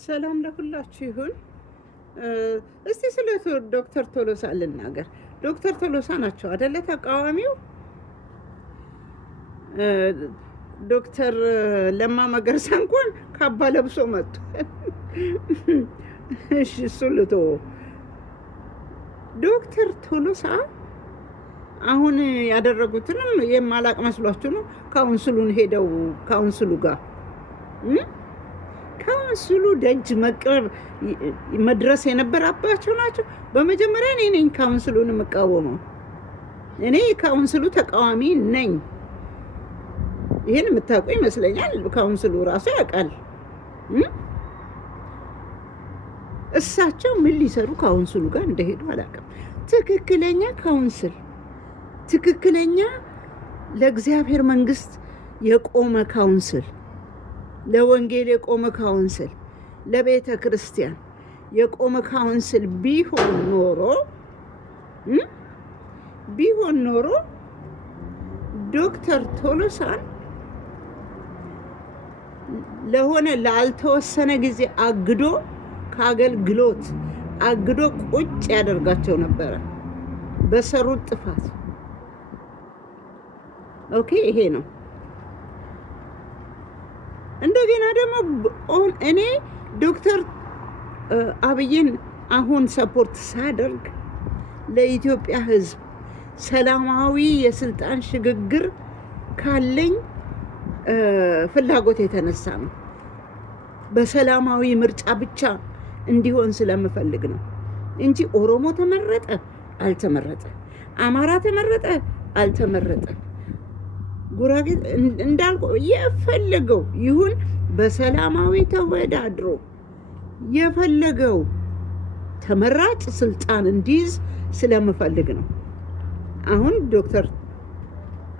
ሰላም ለሁላችሁ ይሁን። እስቲ ስለ ዶክተር ቶሎሳ ልናገር። ዶክተር ቶሎሳ ናቸው አይደለ ተቃዋሚው? ዶክተር ለማ መገርሳ እንኳን ካባ ለብሶ መጡ። እሺ እሱ ልቶ ዶክተር ቶሎሳ አሁን ያደረጉትንም የማላቅ መስሏችሁ ነው? ካውንስሉን ሄደው ካውንስሉ ጋር ካውንስሉ ደጅ መቅረብ መድረስ የነበረባቸው ናቸው። በመጀመሪያ እኔ ነኝ ካውንስሉን የምቃወመው። እኔ ካውንስሉ ተቃዋሚ ነኝ። ይሄን የምታውቁ ይመስለኛል። ካውንስሉ ራሱ ያውቃል። እሳቸው ምን ሊሰሩ ካውንስሉ ጋር እንደሄዱ አላውቅም። ትክክለኛ ካውንስል፣ ትክክለኛ ለእግዚአብሔር መንግስት የቆመ ካውንስል፣ ለወንጌል የቆመ ካውንስል፣ ለቤተ ክርስቲያን የቆመ ካውንስል ቢሆን ኖሮ ዶክተር ቶሎሳን ለሆነ ላልተወሰነ ጊዜ ከአገልግሎት አግዶ ቁጭ ያደርጋቸው ነበረ በሰሩት ጥፋት። ኦኬ፣ ይሄ ነው። እንደገና ደግሞ እኔ ዶክተር አብይን አሁን ሰፖርት ሳደርግ ለኢትዮጵያ ሕዝብ ሰላማዊ የስልጣን ሽግግር ካለኝ ፍላጎት የተነሳ ነው። በሰላማዊ ምርጫ ብቻ እንዲሆን ስለምፈልግ ነው እንጂ ኦሮሞ ተመረጠ አልተመረጠ፣ አማራ ተመረጠ አልተመረጠ፣ ጉራጌ እንዳልኩ የፈለገው ይሁን በሰላማዊ ተወዳድሮ የፈለገው ተመራጭ ስልጣን እንዲይዝ ስለምፈልግ ነው። አሁን ዶክተር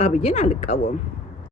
አብይን አልቃወምም።